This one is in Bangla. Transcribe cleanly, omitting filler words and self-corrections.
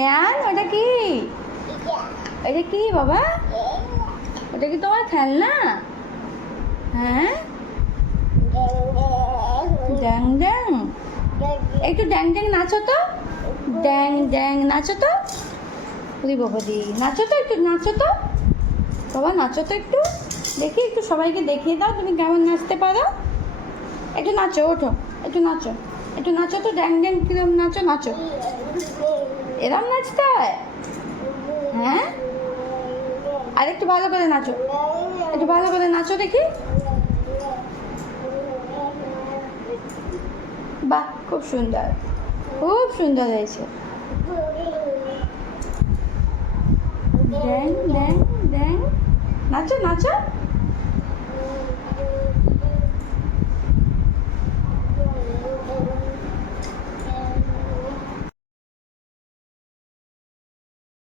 জ্ঞান, ওটা কি? এটা কি বাবা? ওটা কি তোমার খেলনা? হ্যাঁ, ড্যাং ড্যাং। একটু ড্যাং ড্যাং নাচো তো, ড্যাং ড্যাং নাচো তো। ওরে বাবা দি, নাচো তো, একটু নাচো তো বাবা, নাচো তো একটু দেখি, একটু সবাইকে দেখিয়ে দাও তুমি কেমন নাচতে পারো। একটু নাচো, ওঠো, একটু নাচো, একটু নাচো তো, ড্যাং ড্যাং কিরম নাচো, নাচো। এরম নাচতে হয়? হ্যাঁ, আর একটু ভালো করে নাচো, একটু ভালো করে নাচো দেখি। বাহ, খুব সুন্দর, খুব সুন্দর হয়েছে। ড্যাং ড্যাং ড্যাং, নাচো নাচো।